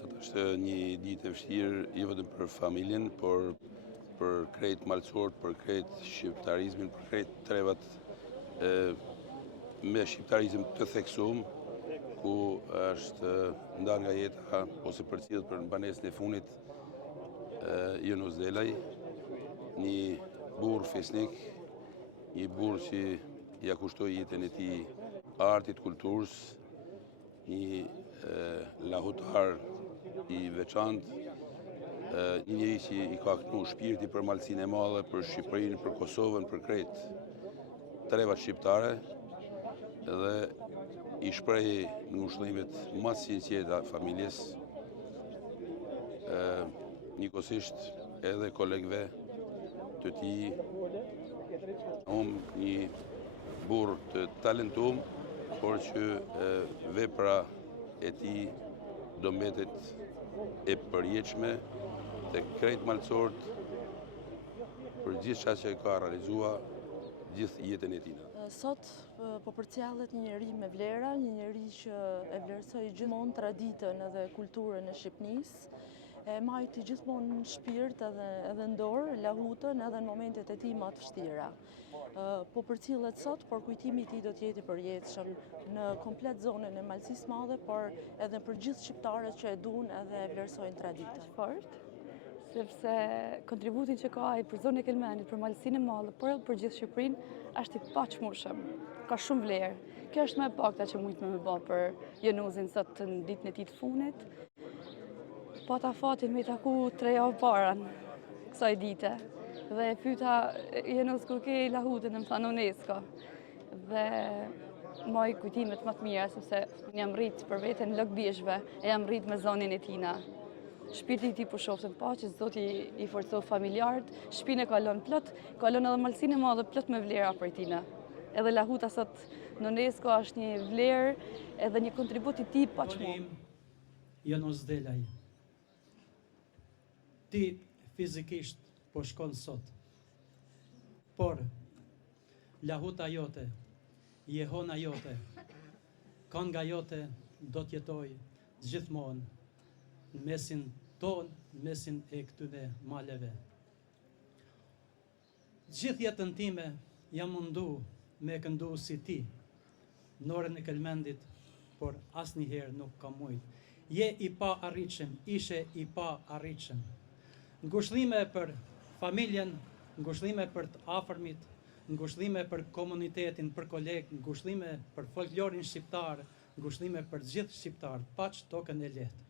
sot është një ditë e vështirë, jo vetëm për familjen, por për krejt malësort, për krejt shqiptarizmin, për krejt trevat me shqiptarizm të theksum, ku është ndarë nga jeta ose përcjellët për banesën e funit Yunus Delaj, një burr fesnik, një burr që ja kushtoi jetën e tij artit, kulturës, një lahutar i veçantë, një njeri që i ka këtu shpirti për malësinë e madhe, për Shqipërinë, për Kosovën, për krejt trevat shqiptare, dhe i shprehi ngushëllimet më të sinqerta familjes, njëkohësisht edhe kolegëve të tij, një burr të talentuar, por që vepra e tij do mbetet e përjetshme tek krejt malësorët për gjithçka që ka realizuar gjithë jetën e tij. Sot po përcjallet një njeri me vlera, një njeri që e vlerësoi gjithmonë traditën edhe kulturën e Shqipënisë, e majti gjithmonë në shpirt edhe në dorë lahutën edhe në momentet e tij më të vështira. Po përcjellet sot, por kujtimi i tij do të jetë i përjetshëm në komplet zonën e Malësisë Madhe, por edhe për gjithë shqiptarët që e duan edhe e vlerësojnë traditën. Fort, sepse kontributin që ka ai për zonën e Kelmenit, për Malësinë e Madhe, por edhe për gjithë Shqipërinë, është i paqëmueshëm. Ka shumë vlerë. Kjo është më e pakta që mund me bë për Yunusin sot në ditën e tij të funit. Pata fatin me i taku 3 javë para kësaj dite. Dhe e pyeta Yunus kur ke lahutën, më thanë UNESCO. Dhe moj kujtimet më të mira, sepse jam rrit për veten lëkbishve, e jam rrit me zonin e tina. Shpirti i tij po shoftë në paqe, Zoti i forcoj familjarët, shpinën e kalon plot, kalon edhe Malësinë e Madhe plot me vlera për tina. Edhe lahuta sot në UNESCO është një vlerë edhe një kontribut i tij paqëmueshëm. Yunus Delaj, ti fizikisht po shkon sot, por lahuta jote, jehona jote, kënga jote do të jetoj gjithmonë në mesin tonë, në mesin e këtyre maleve. Gjithë jetën time jam mundu me këndu si ti, në orën e Kelmendit, por asnjëherë nuk kam mujt. Je i pa arritshëm, ishe i pa arritshëm. Ngushëllime për familjen, ngushëllime për të afërmit, ngushëllime për komunitetin, për kolegë, ngushëllime për folklorin shqiptar, ngushëllime për gjithë shqiptarët, paq tokën e lehtë.